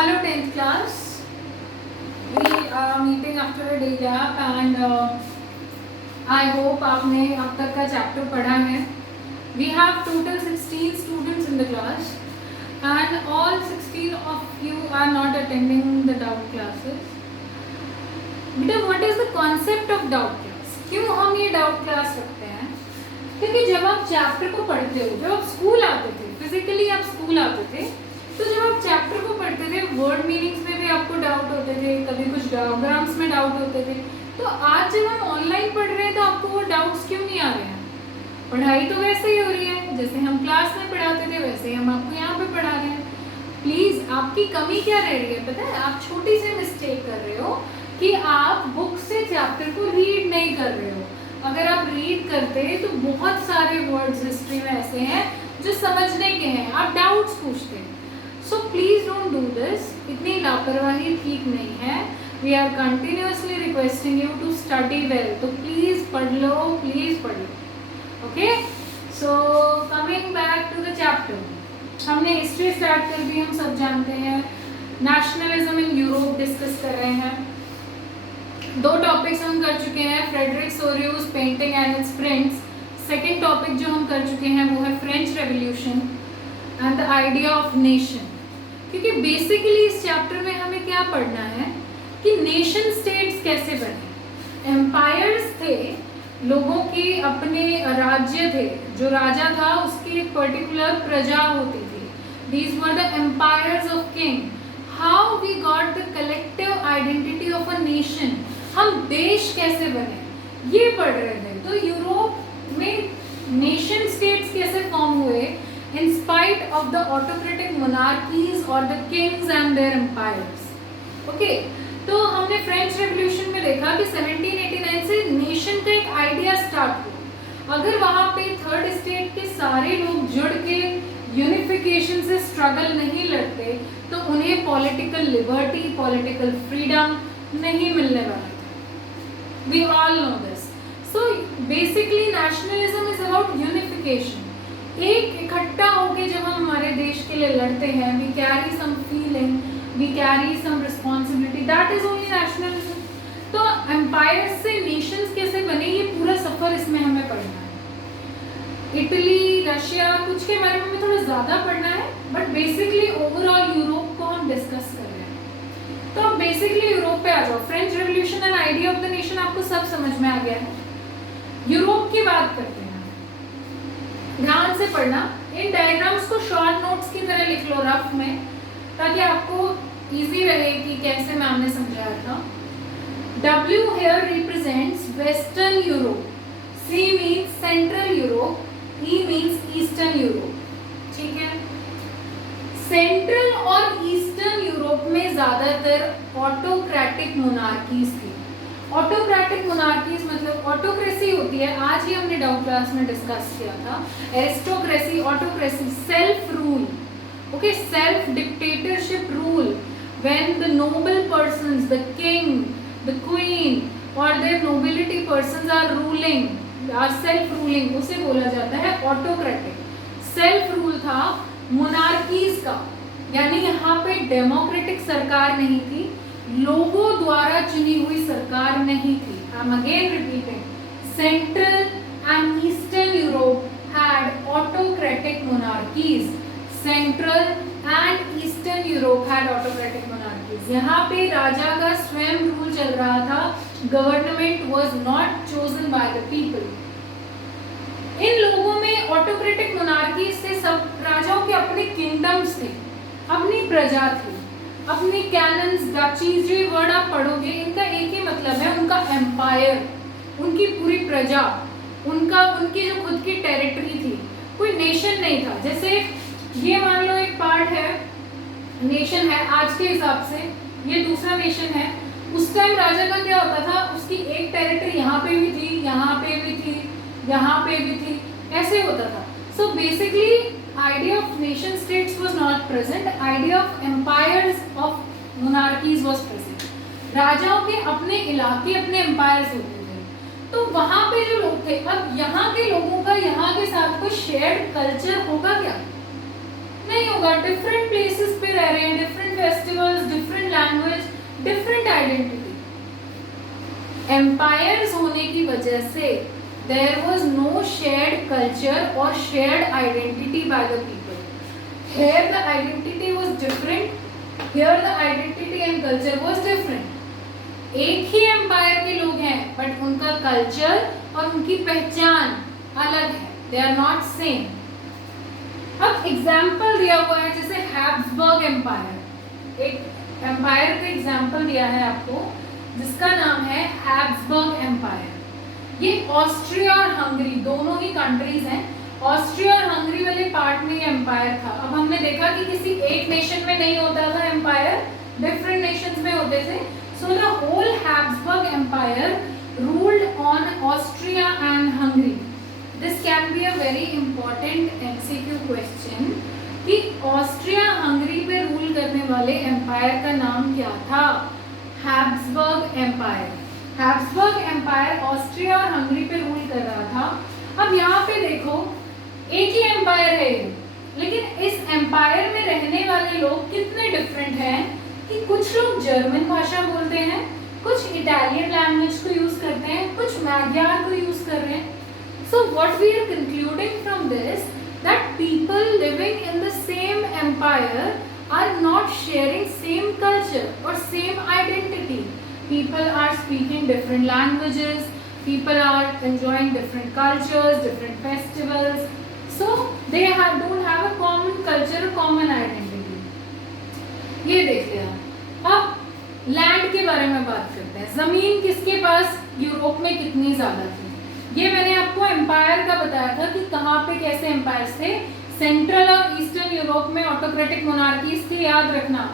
Hello 10th class. We are meeting after a day gap and I hope आपने अब तक का chapter पढ़ा है. We have total 16 students in the class and all 16 of you are not attending the doubt classes. बेटा what is the concept of doubt class? क्यों हम ये doubt class रखते हैं? क्योंकि जब आप चैप्टर को पढ़ते हो, जब आप स्कूल आते थे, फिजिकली आप स्कूल आते थे, तो जब आप चैप्टर को पढ़ते थे वर्ड मीनिंग्स में भी आपको डाउट होते थे, कभी कुछ डायग्राम्स में डाउट होते थे. तो आज जब हम ऑनलाइन पढ़ रहे हैं तो आपको वो डाउट्स क्यों नहीं आ रहे हैं? पढ़ाई तो वैसे ही हो रही है, जैसे हम क्लास में पढ़ाते थे वैसे ही हम आपको यहाँ पे पढ़ा रहे हैं. प्लीज आपकी कमी क्या रह रही है पता है? आप छोटी सी मिस्टेक कर रहे हो कि आप बुक से चैप्टर को रीड नहीं कर रहे हो. अगर आप रीड करते तो बहुत सारे वर्ड्स हिस्ट्री में ऐसे हैं जो समझने के हैं, आप डाउट्स पूछते हैं. So please don't do this. इतनी लापरवाही ठीक नहीं है. We are continuously requesting you to study well. तो प्लीज पढ़ लो, प्लीज पढ़ लो. Okay, so coming back to the chapter. हमने हिस्ट्री स्टार्ट कर दी, हम सब जानते हैं. नेशनलिज्म इन यूरोप डिस्कस कर रहे हैं. दो टॉपिक्स हम कर चुके हैं, Frederic Sorrieu painting and its prints. Second topic जो हम कर चुके हैं वो है French Revolution and the idea of nation. क्योंकि बेसिकली इस चैप्टर में हमें क्या पढ़ना है कि नेशन स्टेट्स कैसे बने. एम्पायर्स थे, लोगों के अपने राज्य थे, जो राजा था उसकी एक पर्टिकुलर प्रजा होती थी. These were the empires of king. How we got the collective identity of a nation. हम देश कैसे बने ये पढ़ रहे थे. तो यूरोप में नेशन स्टेट्स कैसे फॉर्म हुए in spite of the autocratic monarchies or the kings and their empires. Okay, तो हमने फ्रेंच रेवोल्यूशन में देखा कि 1789 से नेशन का एक आइडिया स्टार्ट हुआ. अगर वहाँ पे थर्ड स्टेट के सारे लोग जुड़ के यूनिफिकेशन से स्ट्रगल नहीं लड़ते तो उन्हें पॉलिटिकल लिबर्टी, पॉलिटिकल फ्रीडम नहीं मिलने वाला था. We all know this. So basically nationalism is about unification. एक इकट्ठा होके जब हम हमारे देश के लिए लड़ते हैं, we carry some feeling, we carry some responsibility. That is only nationalism. तो empires से nations कैसे बने ये पूरा सफर इसमें हमें पढ़ना है. इटली, रशिया कुछ के बारे में थोड़ा ज़्यादा पढ़ना है, बट बेसिकली ओवरऑल यूरोप को हम डिस्कस कर रहे हैं. तो बेसिकली यूरोप पे आ जाओ. French Revolution and idea of the nation आपको सब समझ में आ गया है. यूरोप की बात करते हैं, ध्यान से पढ़ना. इन डायग्राम्स को शॉर्ट नोट्स की तरह लिख लो रफ में, ताकि आपको इजी रहे कि कैसे मैम ने समझाया था. W here represents Western Europe, C means Central Europe, E means Eastern Europe. ठीक है. सेंट्रल और ईस्टर्न यूरोप में ज्यादातर ऑटोक्रेटिक मोनार्कीज थी. ऑटोक्रेटिक मोनार्कीज मतलब ऑटोक्रेसी होती है, आज ही हमने डाउट क्लास में डिस्कस किया था. Aristocracy, autocracy, self rule. Okay, self dictatorship rule when the noble persons, the king, the queen और their nobility persons are ruling, are self ruling, उसे बोला जाता है ऑटोक्रेटिक. सेल्फ रूल था मोनार्कीज का, यानी यहाँ पे डेमोक्रेटिक सरकार नहीं थी, लोगों द्वारा चुनी हुई सरकार नहीं थी. I am again repeating, central and eastern Europe had autocratic monarchies. Central and eastern Europe had autocratic monarchies. यहाँ पे राजा का स्वयं रूल चल रहा था. Government was not chosen by the people. इन लोगों में ऑटोक्रेटिक मोनार्कीज से सब राजाओं के अपने किंगडम्स थे, अपनी प्रजा थी, अपनी कैनन्स, डचीज. जो ये वर्ड आप पढ़ोगे इनका एक ही मतलब है, उनका एम्पायर, उनकी पूरी प्रजा, उनकी जो खुद की टेरिटरी थी. कोई नेशन नहीं था. जैसे ये मान लो एक पार्ट है, नेशन है आज के हिसाब से, ये दूसरा नेशन है. उस टाइम राजा का क्या होता था, उसकी एक टेरिटरी यहाँ पे भी थी, यहाँ पे भी थी, यहाँ पे भी थी, ऐसे होता था. So basically idea of nation states was not present. Idea of empires of monarchies was present. राजाओं के अपने इलाके, अपने एम्पायर्स होते थे. तो वहां पे जो लोग थे, अब यहाँ के लोगों का यहाँ के साथ कोई शेयर्ड कल्चर होगा क्या? नहीं होगा. होगा, डिफरेंट प्लेसेस पे रह रहे हैं, different festivals, different language, different identity. Empires होने की वजह से there was no shared culture और shared identity by the people. Here the identity was different, here the identity and culture was different. एक ही एम्पायर के लोग हैं बट उनका कल्चर और उनकी पहचान अलग है, दे आर नॉट सेम। अब एग्जाम्पल दिया हुआ है जैसे हैब्सबर्ग एम्पायर, एक एम्पायर का एग्जाम्पल दिया है आपको जिसका नाम है हैब्सबर्ग एम्पायर। ये ऑस्ट्रिया और हंगरी दोनों ही कंट्रीज हैं। ऑस्ट्रिया और हंगरी वाले पार्ट में ये एम्पायर था। अब हमने देखा कि किसी एक नेशन में नहीं होता था एम्पायर, डिफरेंट नेशंस में होते थे। So the whole Habsburg empire ruled on Austria and Hungary. This can be a very important MCQ question कि ऑस्ट्रिया हंगरी पे रूल करने वाले एम्पायर का नाम क्या था? Habsburg empire. Habsburg empire Austria और हंगरी पे रूल कर रहा था। अब यहाँ पे देखो एक ही एम्पायर है लेकिन इस एम्पायर में रहने वाले लोग कितने डिफरेंट हैं कि कुछ लोग जर्मन भाषा बोलते हैं, कुछ इटालियन लैंग्वेज को यूज करते हैं, कुछ मैग्यार को यूज कर रहे हैं। So what we are concluding from this that people living in the same empire are not sharing same culture or same identity. People are speaking different languages, people are enjoying different cultures, different festivals. So they don't have a common culture, a common identity. ये देख लिया। अब land के बारे में बात करते हैं। जमीन किसके पास यूरोप में कितनी ज्यादा थी? ये मैंने आपको एम्पायर का बताया था कि कहाँ पे कैसे एम्पायर्स थे। सेंट्रल और ईस्टर्न यूरोप में ऑटोक्रेटिक मोनार्कीज थी, याद रखना,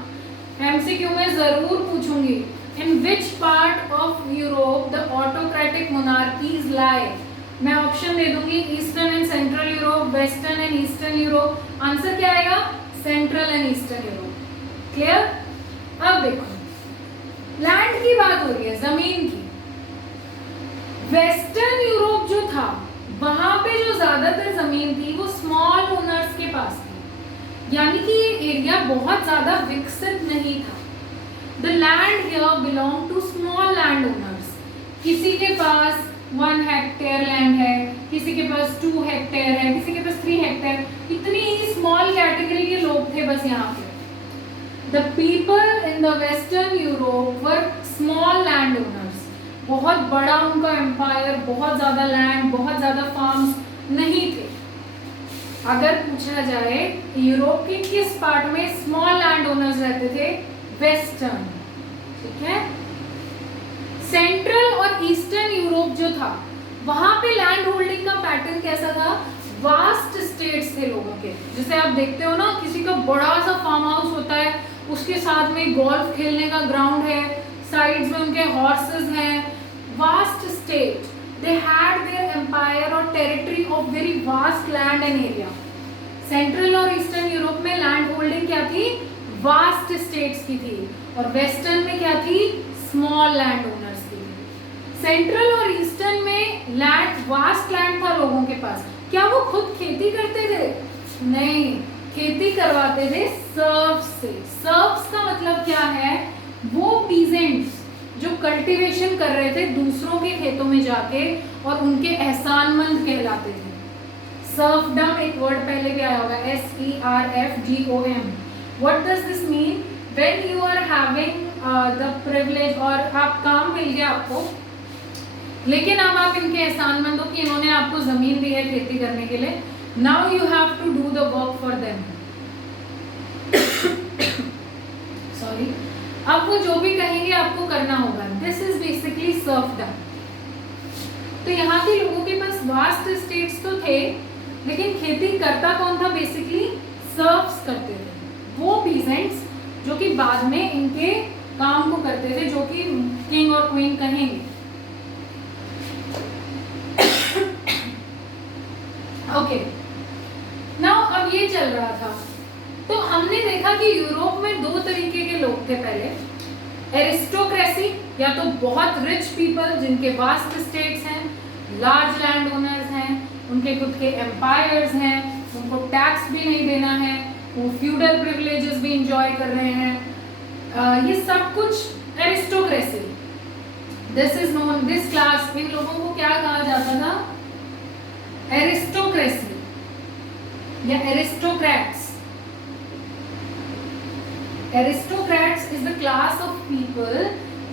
एमसीक्यू में जरूर पूछूंगी। In which part of Europe the autocratic monarchies lie? मैं ऑप्शन दे दूंगी, eastern and central Europe, western and eastern Europe. Answer क्या आएगा? Central and eastern Europe. Clear? अब देखो लैंड की बात हो रही है, जमीन की। वेस्टर्न यूरोप जो था वहां पे जो ज्यादातर जमीन थी वो स्मॉल ओनर्स के पास थी, यानी कि ये एरिया बहुत ज्यादा विकसित नहीं था। The land here belong to small land owners. किसी के पास 1 हेक्टेयर लैंड है, किसी के पास 2 हेक्टेयर है, किसी के पास 3 हेक्टेयर। इतनी ही स्मॉल कैटेगरी के लोग थे बस यहाँ पे। The people in the western Europe were small land owners. बहुत बड़ा उनका एम्पायर, बहुत ज्यादा लैंड, बहुत ज्यादा फार्म्स नहीं थे। अगर पूछा जाए यूरोप के किस पार्ट में स्मॉल लैंड ओनर्स रहते थे? वेस्टर्न। ठीक है। सेंट्रल और ईस्टर्न यूरोप जो था वहां पे लैंड होल्डिंग का पैटर्न कैसा था? वास्ट स्टेट्स थे लोगों के। जैसे आप देखते हो ना, किसी का बड़ा सा फार्म हाउस होता है, उसके साथ में गोल्फ खेलने का ग्राउंड है, साइड्स में उनके हॉर्सेस हैं। Vast state, they had their empire or territory of very vast land and area. Central और ईस्टर्न यूरोप में लैंड होल्डिंग क्या थी? वास्ट स्टेट्स की थी। और वेस्टर्न में क्या थी? स्मॉल लैंड ओनर्स की थी। सेंट्रल और ईस्टर्न में लैंड, वास्ट लैंड था लोगों के पास। क्या वो खुद खेती करते थे? नहीं, खेती करवाते थे सर्व्स से। सर्व्स का मतलब क्या है? वो पीजेंट्स जो कल्टीवेशन कर रहे थे दूसरों के खेतों में जाके, और उनके एहसानमंद कहलाते थे। सर्फडम एक वर्ड पहले भी आया होगा, SERFDOM। What does this mean? When you are having the privilege, और आप काम मिल गया आपको, लेकिन अब आप इनके एहसानमंद हो कि इन्होंने आपको जमीन दी है खेती करने के लिए। Now you have to do the work for them. Sorry, अब वो जो भी कहेंगे आपको करना होगा। This is basically serfdom. तो यहाँ के लोगों के पास वास्ट स्टेट्स तो थे, लेकिन खेती करता कौन था? बेसिकली सर्व्स करते थे वो पीजेंट्स जो कि बाद में इनके काम को करते थे, जो कि किंग और क्वीन कहेंगे। ओके, नाउ अब ये चल रहा था, तो हमने देखा कि यूरोप में 2 तरीके के लोग थे पहले। एरिस्टोक्रेसी, या तो बहुत रिच पीपल जिनके वास्ट स्टेट्स हैं, लार्ज लैंड ओनर्स हैं, उनके खुद के एम्पायर्स हैं, उनको टैक्स भी नहीं देना है, वो फ्यूडल प्रिविलेजेस भी इंजॉय कर रहे हैं। ये सब कुछ aristocracy, this is known, this class, इन लोगों को क्या कहा जाता था? एरिस्टोक्रेसी या aristocrats. Aristocrats is the class of people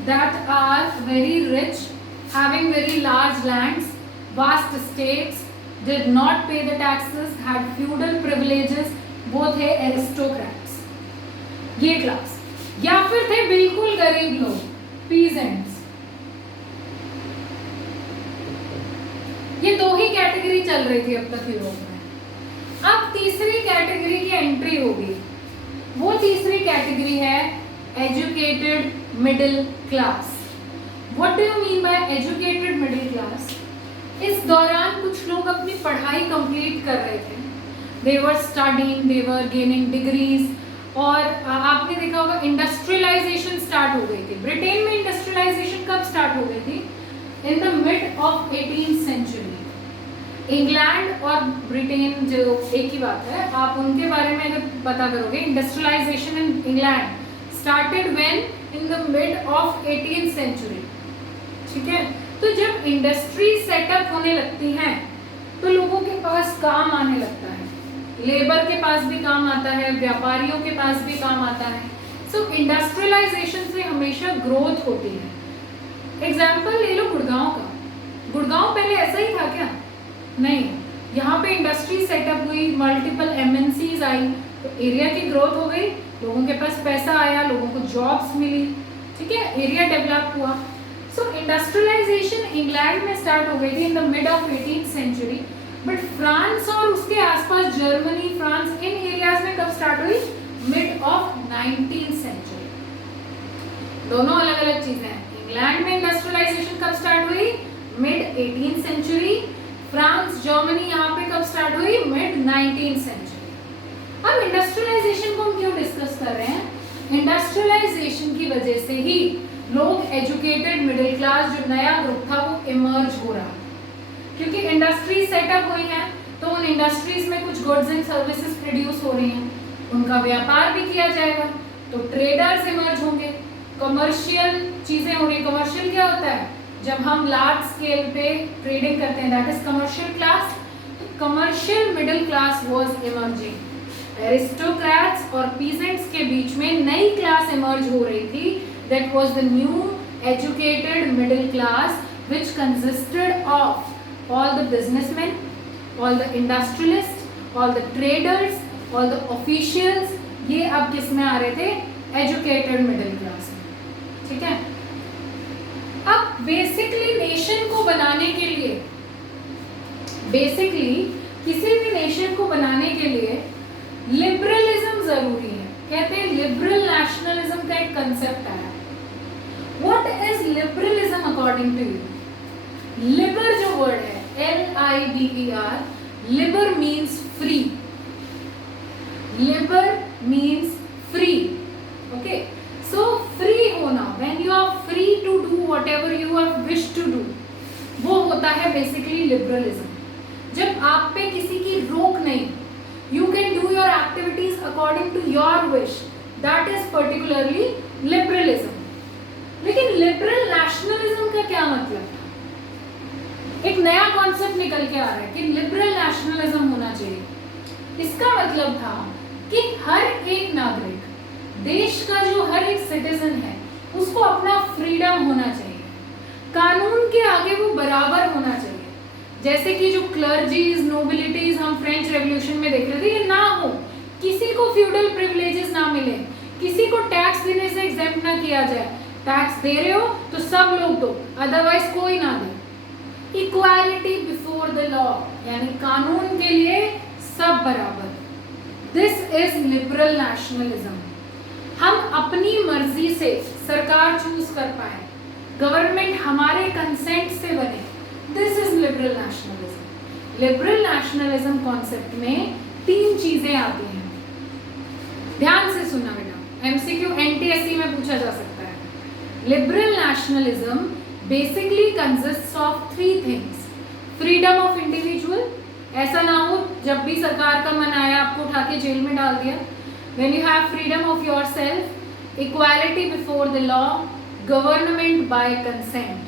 that are very rich, having very large lands, vast estates, did not pay the taxes, had feudal privileges, वो थे aristocrats, ये क्लास। या फिर थे बिल्कुल गरीब लोग, peasants। ये दो ही कैटेगरी चल रही थी अब तक यूरोप में। अब तीसरी कैटेगरी की एंट्री होगी, वो तीसरी कैटेगरी है educated middle class. What do you mean by educated middle class? इस दौरान कुछ लोग अपनी पढ़ाई कंप्लीट कर रहे थे, they were studying, they were gaining degrees, और आपने देखा होगा इंडस्ट्रियलाइजेशन स्टार्ट हो गई थी। ब्रिटेन में इंडस्ट्रियलाइजेशन कब स्टार्ट हो गई थी? In the mid of 18th century. England और ब्रिटेन जो एक ही बात है, आप उनके बारे में अगर पता करोगे, industrialization in England started when in the mid of 18th century. ठीक है, तो जब इंडस्ट्री सेटअप होने लगती हैं तो लोगों के पास काम आने लगता है, लेबर के पास भी काम आता है, व्यापारियों के पास भी काम आता है। सो इंडस्ट्रियलाइजेशन से हमेशा ग्रोथ होती है। एग्जाम्पल ले लो गुड़गांव का। गुड़गांव पहले ऐसा ही था क्या? नहीं, यहाँ पे इंडस्ट्री सेटअप हुई, मल्टीपल एमएनसीज आई, तो एरिया की ग्रोथ हो गई, लोगों के पास पैसा आया, लोगों को जॉब्स मिली, ठीक है, एरिया डेवलप हुआ। सो इंडस्ट्रियलाइजेशन इंग्लैंड में स्टार्ट हो गई थी in the mid of 18th century, but France और उसके आसपास जर्मनी, फ्रांस, इन एरियाज में कब स्टार्ट हुई? Mid of 19th century. दोनों अलग अलग चीजें हैं। इंग्लैंड में इंडस्ट्रियलाइजेशन कब स्टार्ट हुई? Mid 18th century. France, Germany यहाँ पे कब स्टार्ट हुई? Mid 19th century. अब इंडस्ट्रियलाइजेशन को हम क्यों डिस्कस कर रहे हैं? इंडस्ट्रियलाइजेशन की वजह से ही लोग एजुकेटेड मिडिल क्लास जो नया ग्रुप था वो इमर्ज हो रहा, क्योंकि इंडस्ट्री सेटअप हुई है तो उन इंडस्ट्रीज में कुछ गुड्स एंड सर्विसेज प्रोड्यूस हो रही हैं, उनका व्यापार भी किया जाएगा, तो ट्रेडर्स इमर्ज होंगे, कमर्शियल चीजें हो रही। कमर्शियल क्या होता है? जब हम लार्ज स्केल पे ट्रेडिंग करते हैं, that is commercial class. Commercial middle class was emerging. Aristocrats और पीजेंट्स के बीच में नई क्लास इमर्ज हो रही थी, that was the new educated middle class which consisted of all the businessman, all the industrialist, all the traders, all the officials. ये अब किस में आ रहे थे? एजुकेटेड मिडिल क्लास में। ठीक है, अब बेसिकली नेशन को बनाने के लिए, बेसिकली किसी भी नेशन को बनाने के लिए लिबरलिज्म जरूरी है। कहते हैं लिबरल नेशनलिज्म का एक कंसेप्ट आया। What is liberalism according to you? Liber जो वर्ड है, LIBER, liber means free. Liber means free. Okay, so free होना, when you are free to do whatever you are wish to do, वो होता है basically liberalism. जब आप पे किसी की रोक नहीं, you can do your activities according to your wish, that is particularly liberalism. लेकिन लिबरल नेशनलिज्म का क्या मतलब था? एक नया कॉन्सेप्ट निकल के आ रहा है कि लिबरल नेशनलिज्म होना चाहिए। इसका मतलब था कि हर एक नागरिक, देश का जो हर एक सिटीजन है, उसको अपना फ्रीडम होना चाहिए, कानून के आगे वो बराबर होना चाहिए। जैसे कि जो क्लर्जीज, नोबिलिटीज हम फ्रेंच रेवोल्यूशन में देख रहे थे, ये ना हो, किसी को फ्यूडल प्रिविलेजेस ना मिले, किसी को टैक्स देने से एग्जेम्प्ट ना किया जाए। टैक्स दे रहे हो तो सब लोग दो, अदरवाइज कोई ना दे। इक्वालिटी बिफोर द लॉ, यानी कानून के लिए सब बराबर। This is liberal nationalism. हम अपनी मर्जी से सरकार चूज कर पाए, गवर्नमेंट हमारे कंसेंट से बने, this is liberal nationalism. Liberal nationalism concept में 3 चीजें आती हैं, ध्यान से सुनना बेटा, MCQ NTSC में पूछा जा सकता है। Liberal nationalism basically consists of 3 things: freedom of individual, ऐसा ना हो जब भी सरकार का मन आया आपको उठा के जेल में डाल दिया। When you have freedom of yourself, equality before the law, government by consent,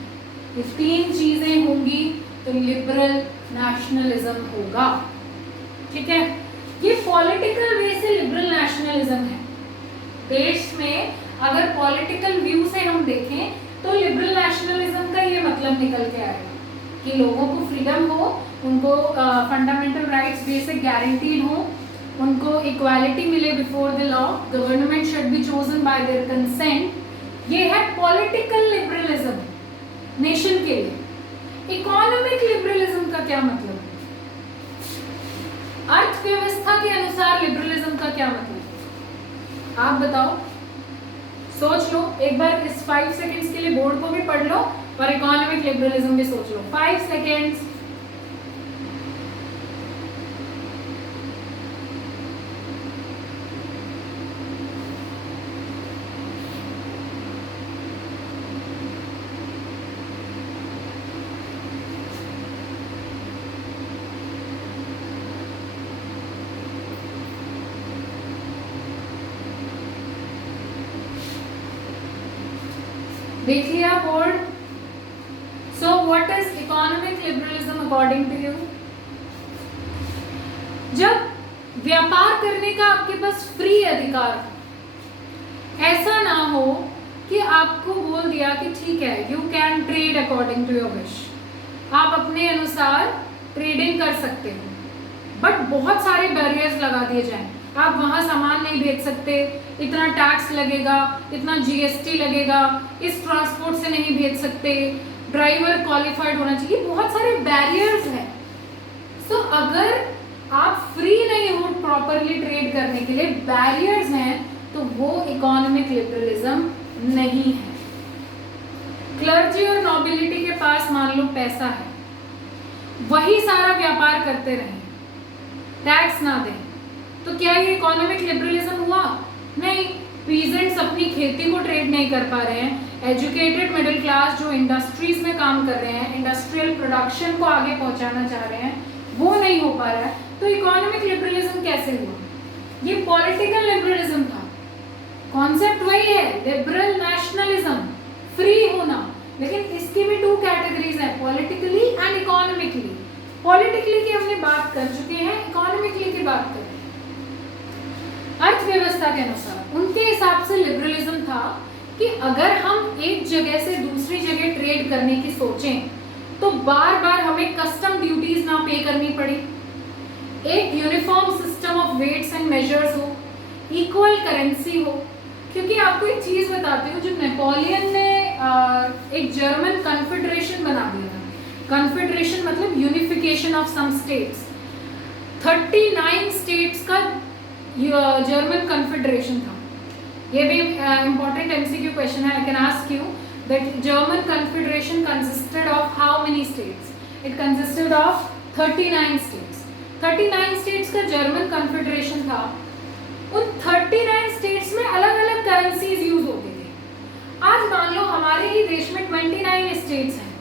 ये 3 चीजें होंगी तो लिबरल नेशनलिज्म होगा। ठीक है, ये पॉलिटिकल वे से लिबरल नेशनलिज्म है। देश में अगर पॉलिटिकल व्यू से हम देखें तो लिबरल नेशनलिज्म का ये मतलब निकल के आएगा कि लोगों को फ्रीडम हो, उनको फंडामेंटल राइट्स बेसिक गारंटीड हो, उनको इक्वालिटी मिले before the law, government should be chosen by there consent. ये है पॉलिटिकल लिबरलिज्म नेशन के लिए। इकोनॉमिक लिबरलिज्म का क्या मतलब? अर्थव्यवस्था के अनुसार लिबरलिज्म का क्या मतलब? आप बताओ, सोच लो एक बार। इस 5 सेकेंड्स के लिए बोर्ड को भी पढ़ लो और इकोनॉमिक लिबरलिज्म भी सोच लो। 5 सेकेंड्स। देख लिया board? So what is economic liberalism according to you? जब व्यापार करने का आपके पास फ्री अधिकार हो, ऐसा ना हो कि आपको बोल दिया कि ठीक है you can trade according to your wish, आप अपने अनुसार ट्रेडिंग कर सकते हो, बट बहुत सारे बैरियर्स लगा दिए जाएं। आप वहां सामान नहीं भेज सकते, इतना टैक्स लगेगा, इतना जीएसटी लगेगा, इस ट्रांसपोर्ट से नहीं भेज सकते, ड्राइवर क्वालिफाइड होना चाहिए, बहुत सारे बैरियर्स हैं। सो अगर आप फ्री नहीं हो प्रॉपरली ट्रेड करने के लिए, बैरियर्स हैं, तो वो इकोनॉमिक लिबरलिज्म नहीं है। क्लर्जी और नोबिलिटी के पास मान लो पैसा है, वही सारा व्यापार करते रहे, टैक्स ना दें, तो क्या ये इकोनॉमिक लिबरलिज्म हुआ? नहीं। पीजेंट्स अपनी खेती को ट्रेड नहीं कर पा रहे हैं, एजुकेटेड मिडिल क्लास जो इंडस्ट्रीज में काम कर रहे हैं, इंडस्ट्रियल प्रोडक्शन को आगे पहुंचाना चाह रहे हैं, वो नहीं हो पा रहा है, तो इकोनॉमिक लिबरलिज्म कैसे हुआ? ये पॉलिटिकल लिबरलिज्म था। कॉन्सेप्ट वही है, लिबरल नेशनलिज्म, फ्री होना। लेकिन इसकी भी 2 कैटेगरीज हैं, पॉलिटिकली एंड इकोनॉमिकली। पॉलिटिकली की हमने बात कर चुके हैं, इकोनॉमिकली की बात करें। अर्थव्यवस्था के अनुसार उनके हिसाब से लिबरलिज्म था कि अगर हम एक जगह से दूसरी जगह ट्रेड करने की सोचें तो बार बार हमें कस्टम ड्यूटीज ना पे करनी पड़े, एक uniform system of weights and measures हो, इक्वल करेंसी हो। क्योंकि आपको एक चीज बताती हूँ, जब नेपोलियन ने एक जर्मन कन्फेडरेशन बना दिया था, कन्फेडरेशन मतलब unification of some states, 39 states का जर्मन कन्फेडरेशन था। ये भी इंपॉर्टेंट एमसीक्यू क्वेश्चन है, I can ask you that German confederation consisted of how many states? It consisted of 39 states. 39 states का जर्मन कन्फेडरेशन था। उन 39 स्टेट्स में अलग अलग करेंसीज यूज होती थी। आज मान लो हमारे ही देश में 29 स्टेट्स हैं,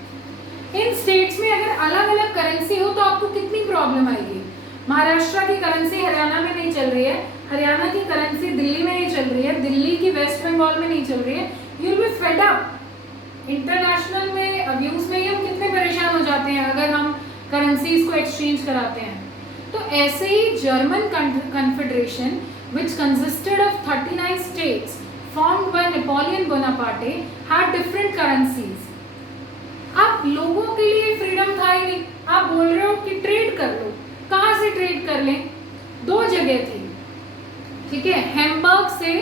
इन स्टेट्स में अगर अलग अलग करेंसी हो तो आपको कितनी प्रॉब्लम आएगी? महाराष्ट्र की करेंसी हरियाणा में नहीं चल रही है, हरियाणा की करेंसी दिल्ली में नहीं चल रही है, दिल्ली की वेस्ट बंगाल में नहीं चल रही है, you will be fed up. International में अब्यूज में ही हम कितने परेशान हो जाते हैं अगर हम करेंसीज को एक्सचेंज कराते हैं। तो ऐसे ही German confederation which consisted of 39 states formed by Napoleon Bonaparte had different currencies. अब लोगों के लिए फ्रीडम था ही नहीं। आप बोल रहे हो कि ट्रेड कर लो, कहाँ से ट्रेड कर लें? 2 जगह थी, ठीक है, हैम्बर्ग से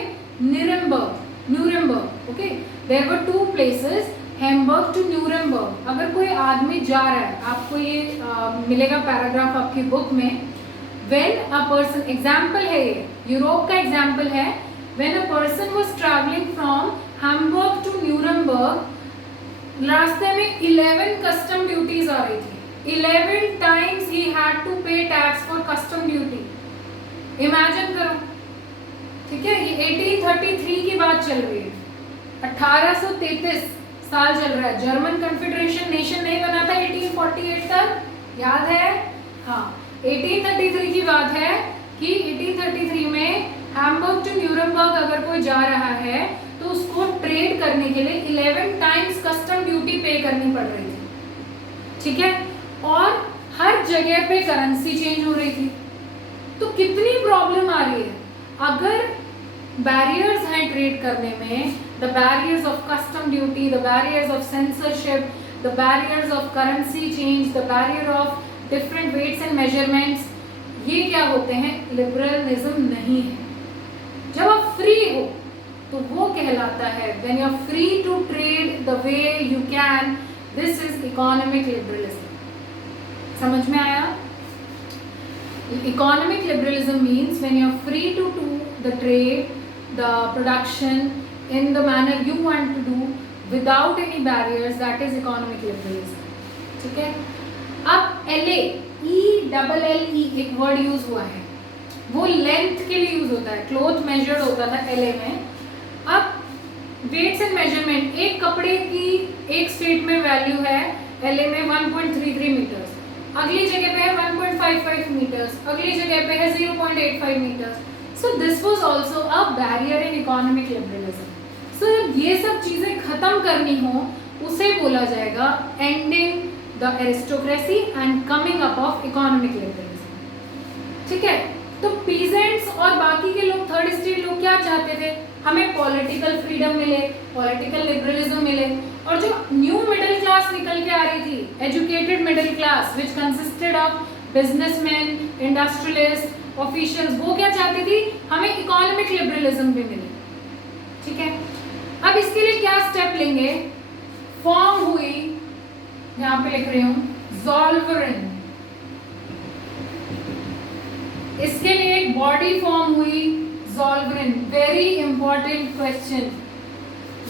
Nuremberg, okay, there were 2 places, Hamburg to Nuremberg. अगर कोई आदमी जा रहा है, आपको ये मिलेगा पैराग्राफ आपकी बुक में, when a person, एग्जाम्पल है ये, यूरोप का एग्जाम्पल है, when a person was traveling from Hamburg to Nuremberg, रास्ते में 11 कस्टम ड्यूटीज आ रही थी, 11 times he had to pay tax for custom duty। Imagine करो, ठीक है, ये 1833 की बात चल रही है, 1833 साल चल रहा है। जर्मन कन्फेडरेशन नेशन नहीं बना था 1848 तक, याद है? हाँ, 1833 की बात है कि 1833 में हैम्बर्ग टू न्यूरमबर्ग अगर कोई जा रहा है तो उसको ट्रेड करने के लिए 11 टाइम्स कस्टम ड्यूटी पे करनी पड़ रही थी, ठीक है, और हर जगह पे करेंसी चेंज हो रही थी। तो कितनी प्रॉब्लम आ रही है। अगर बैरियर्स हैं ट्रेड करने में, the barriers of custom duty, the barriers of censorship, the barriers of currency change, the barrier of different weights and measurements, ये क्या होते हैं, लिबरलिज्म नहीं है। जब आप फ्री हो तो वो कहलाता है when you are free to trade the way you can, this is economic liberalism. समझ में आया? Economic liberalism means when you are free to do the trade, the production in the manner you want to do without any barriers, that is economic liberalism, ठीक है। अब LA, ELLE एक word use हुआ है, वो length के लिए use होता है, क्लोथ मेजर्ड होता था LA में। अब वेट्स एंड मेजरमेंट, एक कपड़े की एक स्टेट में वैल्यू है LA में 1.33 मीटर्स, अगली जगह पे है 1.55 मीटर्स, अगली जगह पे है 0.85 metres. So this was also a barrier in economic liberalism. So जब ये सब चीजें खत्म करनी हो उसे बोला जाएगा ending the aristocracy and coming up of economic liberalism, ठीक है। तो पीजेंट्स और बाकी के लोग, थर्ड स्टेट लोग क्या चाहते थे, हमें पॉलिटिकल फ्रीडम मिले, पॉलिटिकल लिबरलिज्म मिले। और जो न्यू मिडिल क्लास निकल के आ रही थी, educated middle class which consisted of businessman, industrialist, officials, वो क्या चाहती थी, हमें इकोनॉमिक लिबरलिज्म भी मिले, ठीक है। अब इसके लिए क्या स्टेप लेंगे, फॉर्म हुई, यहाँ पे लिख रही हूँ ज़ोल्वेरिन, इसके लिए एक बॉडी फॉर्म हुई Zollverein. Very important question,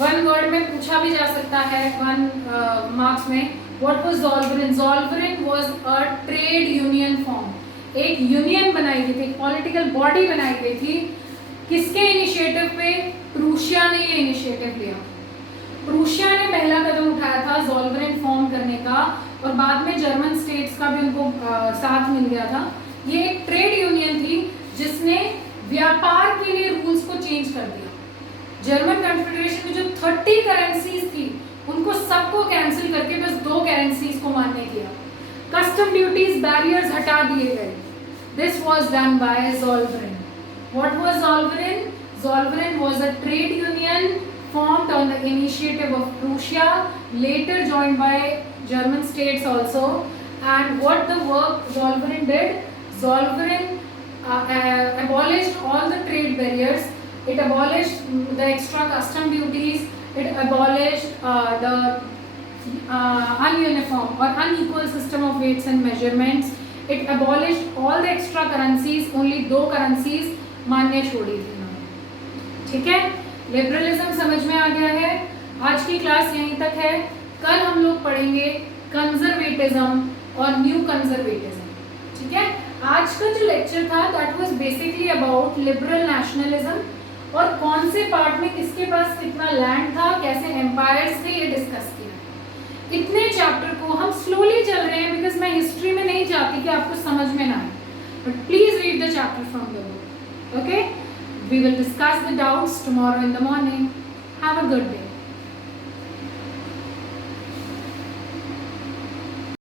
one word में पूछा भी जा सकता है, 1 मार्क्स में। What was Zollverein? Zollverein was a trade union form, एक यूनियन बनाई गई थी, पॉलिटिकल बॉडी बनाई गई थी। किसके इनिशिएटिव पे? प्रूशिया ने ये इनिशिएटिव लिया। प्रूशिया ने पहला कदम उठाया था ज़ोल्वेरिन फॉर्म करने का, और बाद में जर्मन स्टेट्स का भी उनको साथ मिल गया था। ये एक ट्रेड यूनियन थी जिसने व्यापार के लिए रूल्स को चेंज कर दिया। जर्मन कॉन्फेडरेशन में जो 30 करेंसीज थी उनको सबको कैंसिल करके बस 2 करेंसीज को मान्य किया। कस्टम ड्यूटीज, बैरियर्स हटा दिए गए। This was done by Zollverein. What was Zollverein? Zollverein was a trade union formed on the initiative of Prussia, later joined by German states also. And what the work Zollverein did? Zollverein abolished all the trade barriers. It abolished the extra custom duties. It abolished the ununiform or unequal system of weights and measurements. It abolished all the extra currencies. Only 2 currencies मान्य छोड़ी थी, ठीक है। Liberalism समझ में आ गया है। आज की क्लास यहीं तक है। कल हम लोग पढ़ेंगे कंजर्वेटिज्म और न्यू कंजर्वेटिज्म, ठीक है। आज का जो लेक्चर था that was basically about liberal nationalism, और कौन से पार्ट में किसके पास कितना लैंड था, कैसे एम्पायर्स थे, ये डिस्कस किया। इतने चैप्टर को हम स्लोली चल रहे हैं बिकॉज मैं हिस्ट्री में नहीं चाहती कि आपको समझ में ना आए, but please read the chapter from the book, okay? We will discuss the doubts tomorrow in the morning. Have a good day.